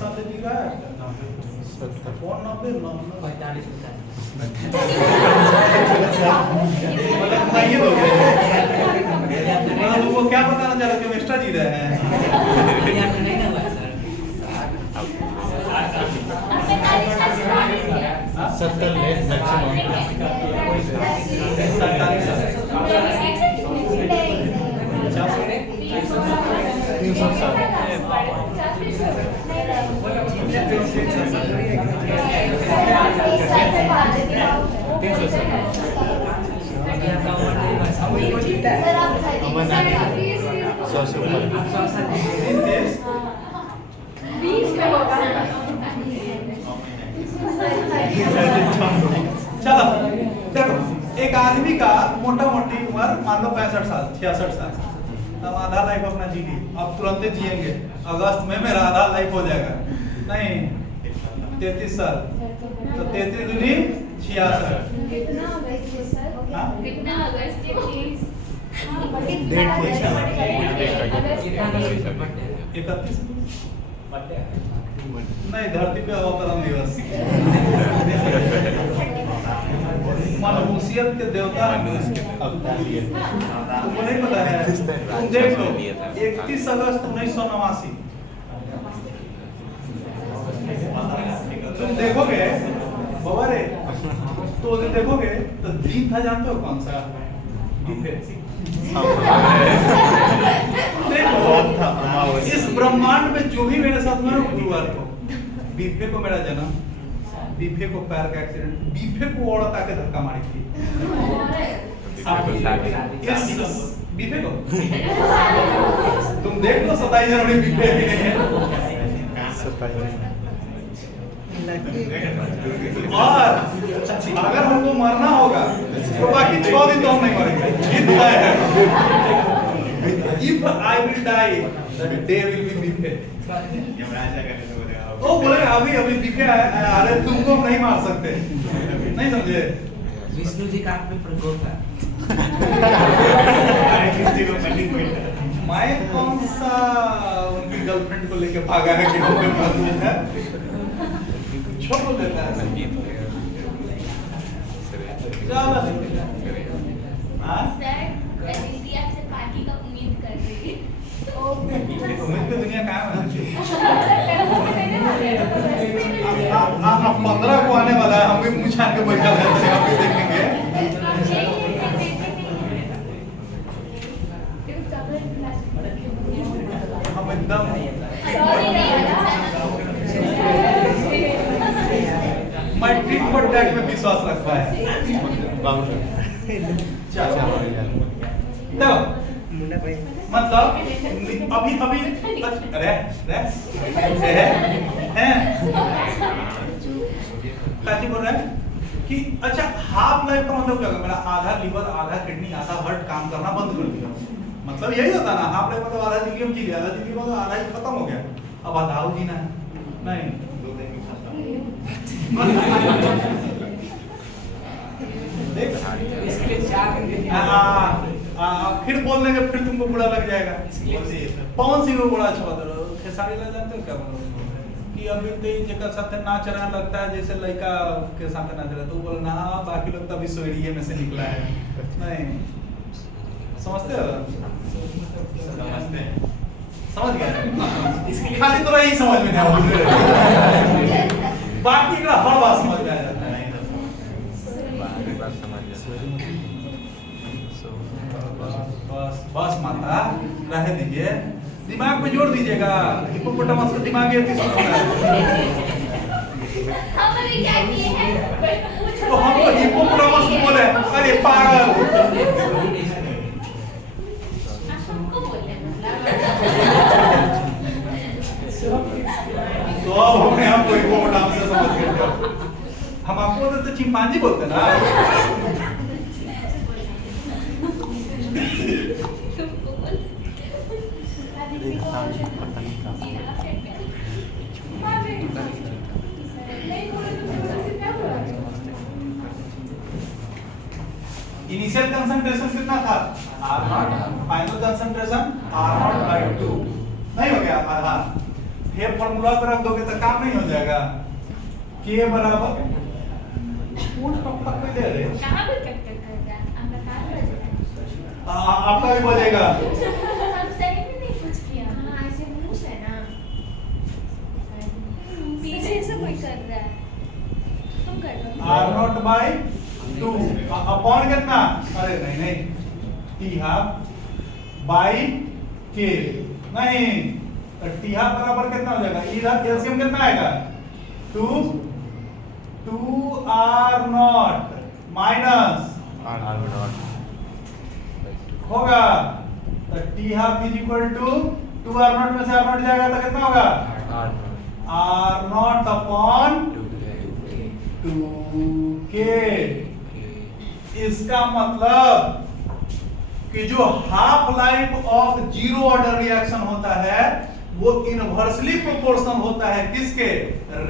70 जी का है? 90 मतलब वो क्या बताना चाह रहे थे? एक्स्ट्रा जी रहे हैं। चलो देखो, एक आदमी का मोटा मोटी उम्र मान लो 65 साल 66 साल, अब आधा लाइफ अपना जी ली, अब तुरंत जिएंगे, अगस्त में मेरा आधा लाइफ हो जाएगा। नहीं, 33 साल तो 33 दूनी 66। नहीं, धरती पे अवतरण दिवस। मनहूसियत के देवता तुमको नहीं पता है? तुम देख लो 31 अगस्त 1989 तुम देखोगे बाबा रे, तो देखोगे तो दिन था, जानते हो कौन सा? देखो, इस ब्रह्मांड में जो भी मेरे साथ हुआ गुरुवार को, बीफे को मेरा जन्म, बीफे को पैर का एक्सीडेंट, बीफे को औरत आके धक्का मारी थी। बीफे को तुम देख लो 27 जनवरी बीफे की नहीं है। और अगर हमको मरना होगा तो बाकी 6 दिन तो हम नहीं मरेंगे। If I will die, that day will be buffet. Yamraj क्या करने को बोलेगा? वो बोलेगा अभी अभी buffet है, अरे तुमको नहीं मार सकते, नहीं समझे? विष्णु जी का हाथ में प्रकोप है। अरे किसी को पंडित बैठा है। मैं कौन सा उनकी गर्लफ्रेंड को लेके भागा है कि वो कोई मजबूत है? छोड़ देता है। चलो हाँ सर अदिति आपसे पार्टी का उम्मीद कर रही है। उम्मीद पे दुनिया कहाँ है? आप 15 को आने वाला है, हम भी मुँह छान के बैठा है, हम भी देखेंगे। हम एकदम मैं ट्रिक फॉर टैग में विश्वास रखता है। चलो मतलब अभी अभी अरे हैं काजी बोल रहा है कि अच्छा हाफ लाइफ का मतलब क्या होगा? मेरा आधा लीवर, आधा किडनी, आधा हार्ट काम करना बंद कर दिया, मतलब यही होता ना। हाफ लाइफ मतलब आधा जिंदगी में जी लिया, आधा जिंदगी में आधा ही खत्म हो गया, अब आधा जीना है नहीं। 2 दिन में खाता देख इसके लिए 4 दिन फिर बोल देंगे, फिर तुमको बुरा लग जाएगा। इसलिए पवन सिंह को बड़ा अच्छा बता रहा, खेसारी लाल जानते हो क्या मतलब कि अभी तो जेकर साथ नाच रहा लगता है जैसे लड़का के साथ नाच रहा, तो वो बोला ना बाकी लोग तो अभी सोएरिये में से निकला है, नहीं समझते हो? समझते हैं। समझ गया? खाली तो यही समझ में नहीं आया, बाकी का हर बात समझ में आ जाता है। बस बस माता रह दीजिए, दिमाग पे जोड़ दीजिएगा। हिप्पोपोटामस का दिमाग ये किस होता है? हमने क्या किए हैं? तो हम तो हिप्पोपोटामस बोले, अरे पागल। हमको बोले तो अब हमने आपको हिप्पोपोटामस से समझ गए। हम आपको तो चिंपांजी बोलते हैं ना। तुमको बोले अदिति को इनिशियल कंसंट्रेशन कितना था? R0, फाइनल कंसंट्रेशन R0/2 नहीं हो गया आधा। ये फॉर्मूला पर रख दोगे तो काम नहीं हो जाएगा। K बराबर कौन टक पे दे रहे? कहां पे कट करेगा? आपका काम बजेगा। आपका भी बजेगा। हम सही में नहीं कुछ किया। हां ऐसे मुंह से ना पीछे से कोई कर रहा है, तुम कर दो। R0/2 अपॉन कितना? अरे नहीं नहीं, T हाफ बाई K नहीं, तो T हाफ बराबर कितना हो जाएगा? इधर कैल्शियम कितना आएगा? 2R0 माइनस होगा, तो T half is equal to 2R0 में से R0 जाएगा तो कितना होगा? R0 upon 2K। इसका मतलब कि जो half life of zero order reaction होता है वो इनवर्सली प्रोपोर्शनल होता है किसके?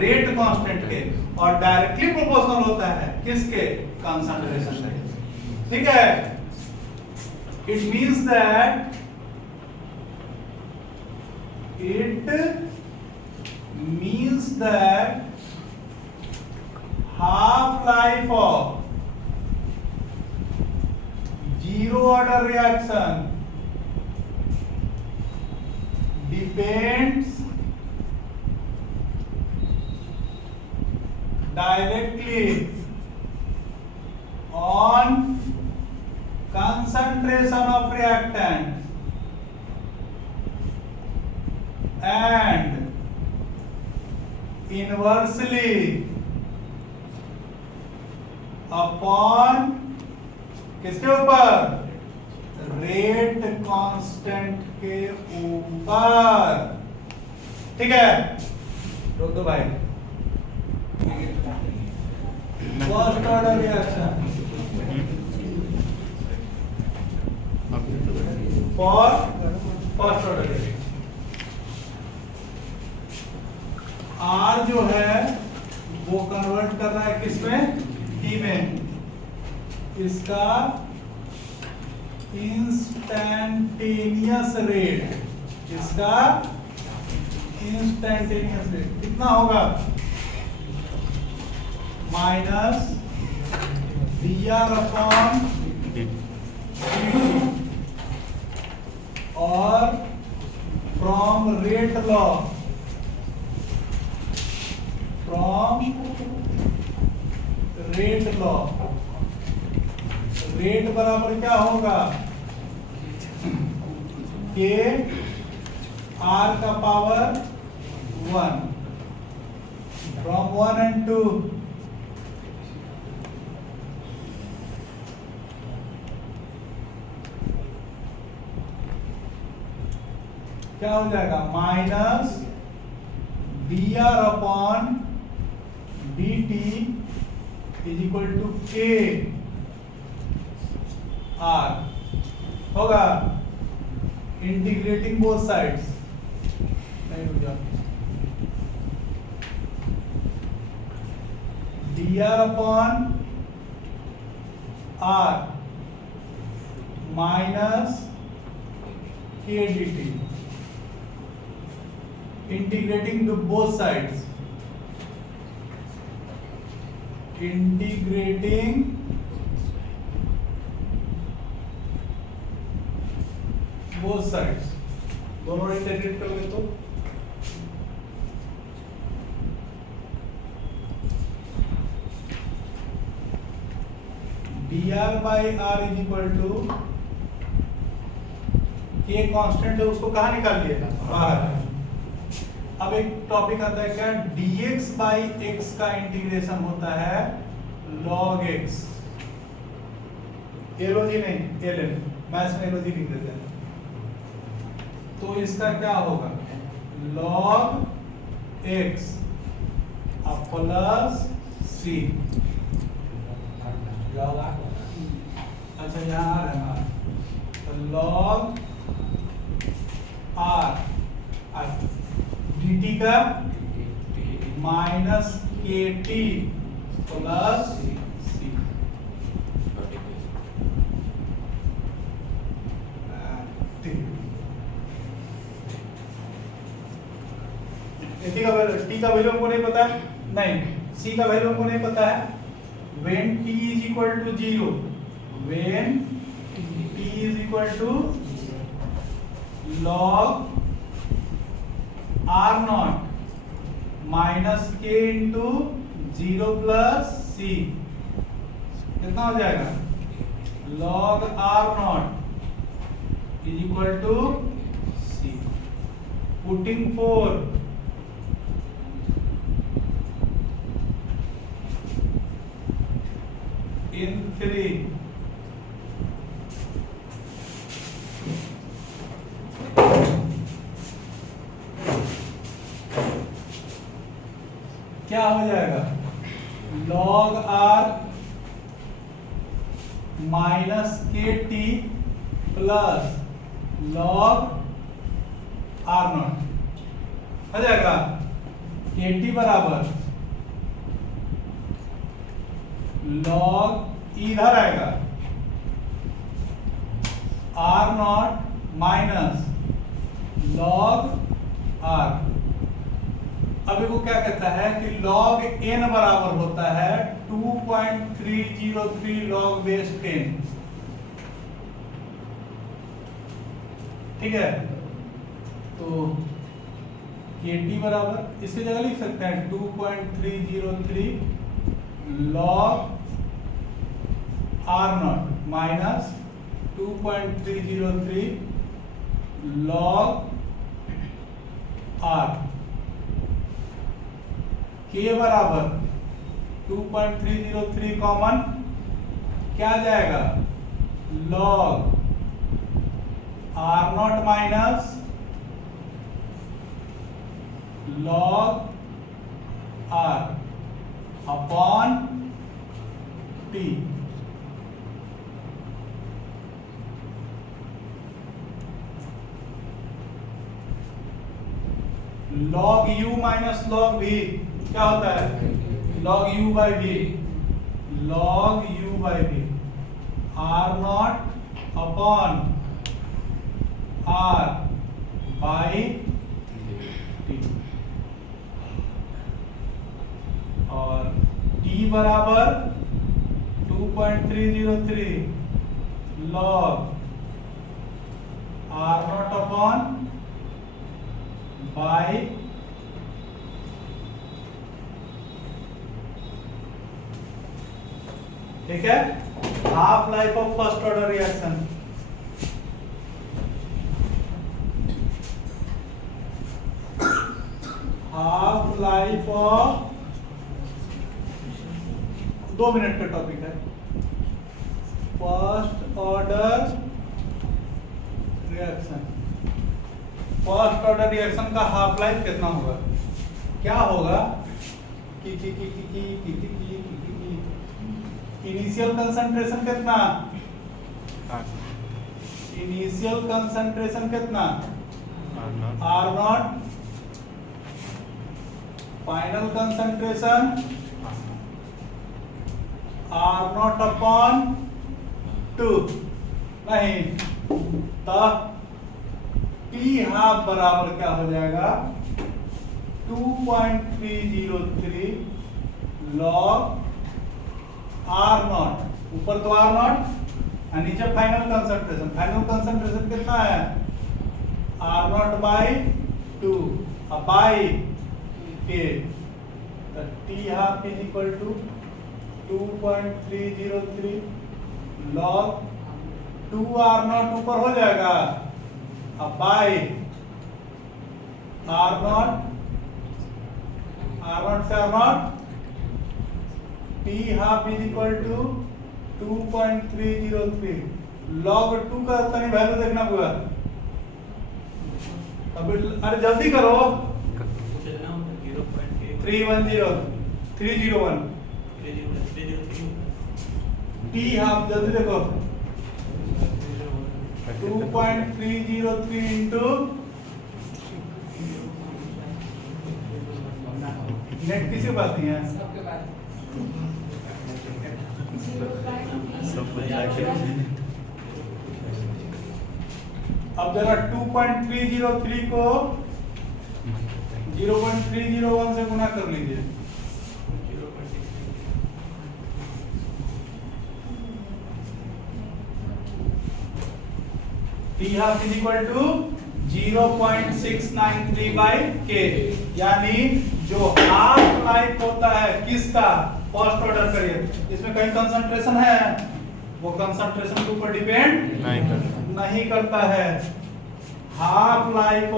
रेट कांस्टेंट के, और डायरेक्टली प्रोपोर्शनल होता है किसके? कंसंट्रेशन के। ठीक है, it means that half life of zero order reaction depends directly on concentration of reactant and inversely upon किसके ऊपर? रेट कांस्टेंट के ऊपर। ठीक है, रोक दो भाई। First order reaction, for first order derivative. R जो है वो कन्वर्ट कर रहा है किसमें, टी में। इसका इंस्टैन्टेनियस रेट, इसका इंस्टैन्टेनियस रेट कितना होगा, माइनस dr अपॉन dt, और फ्रॉम रेट लॉ, रेट बराबर क्या होगा, के आर का पावर 1 फ्रॉम 1 and 2, क्या हो जाएगा, minus dr upon dt is equal to K R होगा, इंटीग्रेटिंग बोथ साइड्स, नहीं रुक जा, dr upon r minus K dt, integrating both sides, integrating both sides, दोनों इंटीग्रेट करोगे तो dr by R is equal to, K constant है उसको कहाँ निकाल लिया, बाहर। अब एक टॉपिक आता है क्या, dx बाई x का इंटीग्रेशन होता है log x, एलओजी नहीं एलएन, मैथ्स में एलओजी लिख देते हैं, तो इसका क्या होगा, log x प्लस c, अच्छा यहाँ आ रहा है, तो log r dt का माइनस के टी प्लस सी, टी का वैल्यू हमको नहीं पता है, नहीं सी का वैल्यू हमको नहीं पता है। when t is equal to 0, when t is equal to log r naught minus के इंटू 0 प्लस सी, कितना हो जाएगा, log r naught is equal to c, putting 4 in 3, क्या हो जाएगा, log r minus K T plus log r not हो जाएगा, के टी बराबर log इधर आएगा r not minus log r। अब वो क्या कहता है कि log n बराबर होता है 2.303 log बेस 10, ठीक है। तो kt बराबर इसकी जगह लिख सकते हैं 2.303 log r not minus 2.303 log r, के बराबर 2.303 कॉमन क्या जाएगा, log r not minus log r upon t। log u minus log v क्या होता है? log u by v, log u by v, r naught upon r by t, और t बराबर 2.303 log r naught upon by ठीक है। Half life of first order reaction, half life of 2 minute का topic है। First order reaction, first order reaction का half life कितना होगा? क्या होगा? इनिशियल कंसंट्रेशन कितना? इनिशियल कंसंट्रेशन कितना? R naught, final concentration R naught upon 2, नहीं तब टी हाफ बराबर क्या हो जाएगा? 2.303 log आर नॉट, ऊपर तो आर नॉट और नीचे फाइनल कंसंट्रेशन। फाइनल कंसंट्रेशन कितना है? Are not by 2 by K, तो T half is equal to 2.303 log 2 R naught ऊपर हो जाएगा अब बाई आर नॉट से R naught, T half is equal to 2.303 log 2 का तनी वैल्यू देखना होगा। अब अरे जल्दी करो, 301 टी हाफ जल्दी देखो, 2.303 इंटू नेट किसी बात नहीं है, सबके बाद अब जरा 2.303 को 0.301 से गुना कर लीजिए। T half is equal to 0.693 by K, यानी जो हाफ लाइफ होता है किसका? फर्स्ट ऑर्डर करिए, इसमें कहीं कंसंट्रेशन है? वो कंसंट्रेशन के ऊपर डिपेंड नहीं करता है। Half life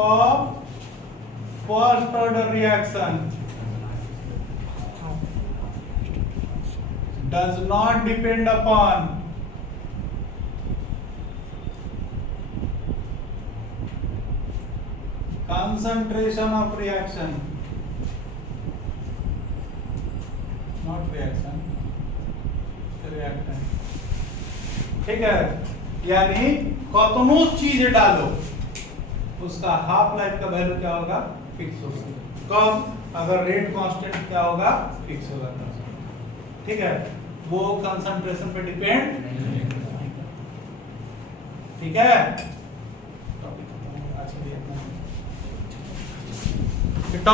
of first order reaction does not depend upon concentration of reaction, not reaction, reactant, ठीक है। यानी कतनो चीज डालो उसका हाफ लाइफ का वैल्यू क्या होगा? फिक्स होगा। कब? अगर रेट कांस्टेंट क्या होगा? फिक्स होगा, ठीक है। वो कंसंट्रेशन पे डिपेंड, ठीक है।